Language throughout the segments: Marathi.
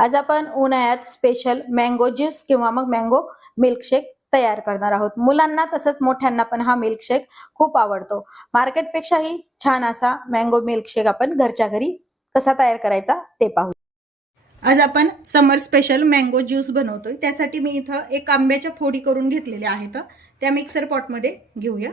आज आपण उन्हाळ्यात स्पेशल मँगो ज्यूस किंवा मग मँगो मिल्कशेक तयार करणार आहोत. मुलांना तसंच मोठ्यांना पण हा मिल्कशेक खूप आवडतो. मार्केटपेक्षाही छान असा मँगो मिल्कशेक आपण घरच्या घरी कसा तयार करायचा ते पाहू. आज आपण समर स्पेशल मँगो ज्यूस बनवतोय. त्यासाठी मी इथं एक आंब्याच्या फोडी करून घेतलेल्या आहेत. त्या मिक्सर पॉटमध्ये घेऊया.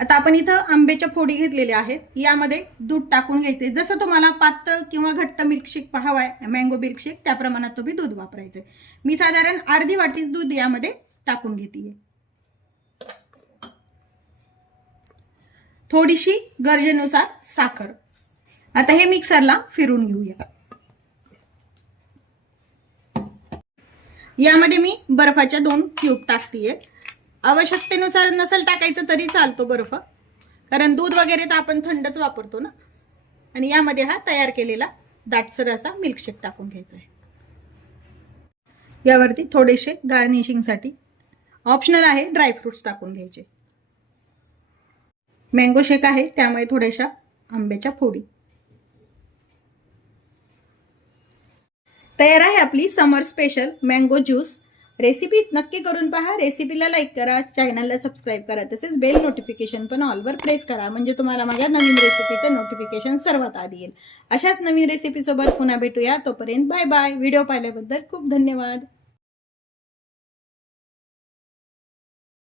आता आपण इथं आंब्याच्या फोडी घेतलेल्या आहेत. यामध्ये दूध टाकून घ्यायचे. जसं तुम्हाला पातळ किंवा घट्ट मिल्कशेक आहे मँगो मिल्कशेक त्या प्रमाणात तुम्ही दूध वापरायचंय मी साधारण अर्धी वाटीच दूध यामध्ये टाकून घेते थोडीशी गरजेनुसार साखर. आता हे मिक्सरला फिरून घेऊया. यामध्ये मी बर्फाच्या दोन क्यूब टाकतेय. आवश्यकतेनुसार नसेल टाकायचं तरी चालतो बर्फ. कारण दूध वगैरे तर आपण थंडच वापरतो ना. आणि यामध्ये हा तयार केलेला दाटसर असा मिल्कशेक टाकून घ्यायचा आहे. यावरती थोडेसे गार्निशिंगसाठी ऑप्शनल आहे ड्रायफ्रुट्स टाकून घ्यायचे. मँगो शेक आहे त्यामुळे थोड्याशा आंब्याच्या फोडी. तयार आहे आपली summer special mango juice recipes नक्की करून पहा. रेसिपीला लाईक करा चॅनलला सबस्क्राईब करा. तसेच बेल नोटिफिकेशन पण ऑलवर प्रेस करा. म्हणजे तुम्हाला माझ्या नवीन रेसिपीचं नोटिफिकेशन सर्वात आधी येईल. अशाच नवीन रेसिपीसोबत पुन्हा भेटूया. तोपर्यंत बाय बाय व्हिडिओ पाहिल्याबद्दल खूप धन्यवाद.